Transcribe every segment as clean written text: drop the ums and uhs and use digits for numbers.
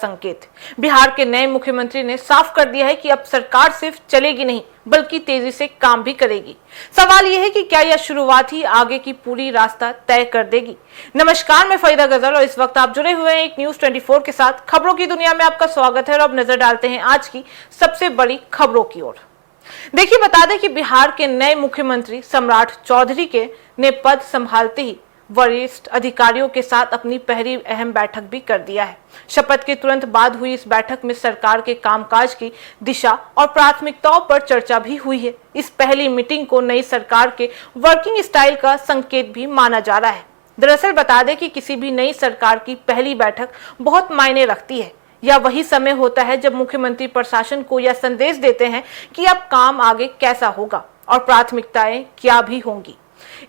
संकेत। बिहार के नए मुख्यमंत्री ने साफ कर दिया है कि अब सरकार सिर्फ चलेगी नहीं बल्कि तेजी से काम भी करेगी। सवाल यह है कि क्या यह शुरुआत ही आगे की पूरी रास्ता तय कर देगी। नमस्कार, मैं फरीदा गजल और इस वक्त आप जुड़े हुए हैं एक न्यूज 24 के साथ। खबरों की दुनिया में आपका स्वागत है और अब नजर डालते हैं आज की सबसे बड़ी खबरों की ओर। देखिए, बता दें कि बिहार के नए मुख्यमंत्री सम्राट चौधरी ने पद संभालते ही वरिष्ठ अधिकारियों के साथ अपनी पहली अहम बैठक भी कर दिया है। शपथ के तुरंत बाद हुई इस बैठक में सरकार के कामकाज की दिशा और प्राथमिकताओं पर चर्चा भी हुई है। इस पहली मीटिंग को नई सरकार के वर्किंग स्टाइल का संकेत भी माना जा रहा है। दरअसल बता दें कि किसी भी नई सरकार की पहली बैठक बहुत मायने रखती है। यह वही समय होता है जब मुख्यमंत्री प्रशासन को यह संदेश देते हैं कि अब काम आगे कैसा होगा और प्राथमिकताएं क्या भी होंगी।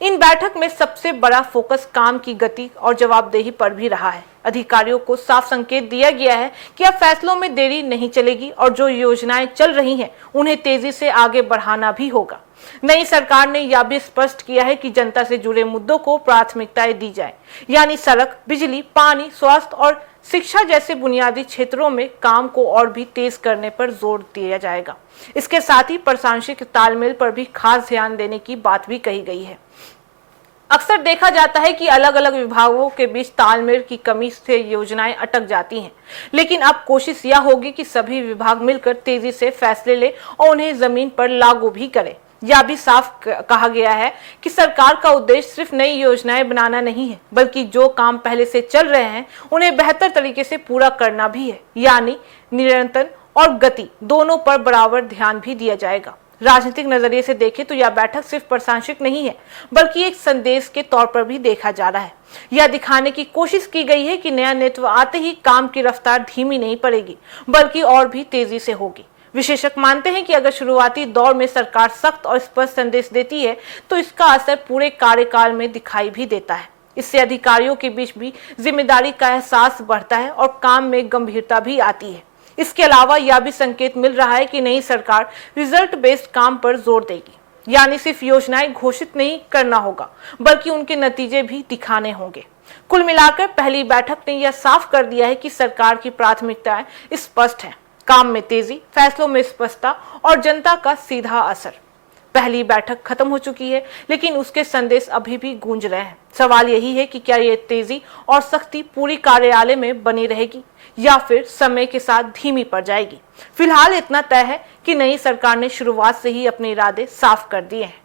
इन बैठक में सबसे बड़ा फोकस काम की गति और जवाबदेही पर भी रहा है। अधिकारियों को साफ संकेत दिया गया है कि अब फैसलों में देरी नहीं चलेगी और जो योजनाएं चल रही हैं उन्हें तेजी से आगे बढ़ाना भी होगा। नई सरकार ने यह भी स्पष्ट किया है कि जनता से जुड़े मुद्दों को प्राथमिकताएं दी जाए, यानी सड़क, बिजली, पानी, स्वास्थ्य और शिक्षा जैसे बुनियादी क्षेत्रों में काम को और भी तेज करने पर जोर दिया जाएगा। इसके साथ ही प्रशासनिक तालमेल पर भी खास ध्यान देने की बात भी कही गई है। अक्सर देखा जाता है कि अलग अलग विभागों के बीच तालमेल की कमी से योजनाएं अटक जाती हैं, लेकिन अब कोशिश यह होगी कि सभी विभाग मिलकर तेजी से फैसले ले और उन्हें जमीन पर लागू भी करें। यह भी साफ कहा गया है कि सरकार का उद्देश्य सिर्फ नई योजनाएं बनाना नहीं है, बल्कि जो काम पहले से चल रहे हैं उन्हें बेहतर तरीके से पूरा करना भी है, यानी निरंतर और गति दोनों पर बराबर ध्यान भी दिया जाएगा। राजनीतिक नजरिए से देखें तो यह बैठक सिर्फ प्रशासनिक नहीं है, बल्कि एक संदेश के तौर पर भी देखा जा रहा है। यह दिखाने की कोशिश की गई है कि नया नेतृत्व आते ही काम की रफ्तार धीमी नहीं पड़ेगी, बल्कि और भी तेजी से होगी। विशेषज्ञ मानते हैं कि अगर शुरुआती दौर में सरकार सख्त और स्पष्ट संदेश देती है तो इसका असर पूरे कार्यकाल में दिखाई भी देता है। इससे अधिकारियों के बीच भी जिम्मेदारी का एहसास बढ़ता है और काम में गंभीरता भी आती है। इसके अलावा यह भी संकेत मिल रहा है कि नई सरकार रिजल्ट बेस्ड काम पर जोर देगी, यानी सिर्फ योजनाएं घोषित नहीं करना होगा बल्कि उनके नतीजे भी दिखाने होंगे। कुल मिलाकर पहली बैठक ने यह साफ कर दिया है कि सरकार की प्राथमिकताएं स्पष्ट है, काम में तेजी, फैसलों में स्पष्टता और जनता का सीधा असर। पहली बैठक खत्म हो चुकी है, लेकिन उसके संदेश अभी भी गूंज रहे हैं। सवाल यही है कि क्या ये तेजी और सख्ती पूरी कार्यालय में बनी रहेगी या फिर समय के साथ धीमी पड़ जाएगी। फिलहाल इतना तय है कि नई सरकार ने शुरुआत से ही अपने इरादे साफ कर दिए हैं।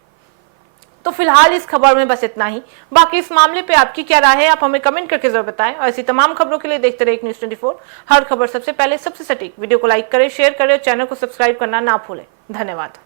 तो फिलहाल इस खबर में बस इतना ही। बाकी इस मामले पे आपकी क्या राय है, आप हमें कमेंट करके जरूर बताएं। और ऐसी तमाम खबरों के लिए देखते रहिए न्यूज 24। हर खबर सबसे पहले, सबसे सटीक। वीडियो को लाइक करें, शेयर करें और चैनल को सब्सक्राइब करना ना भूलें। धन्यवाद।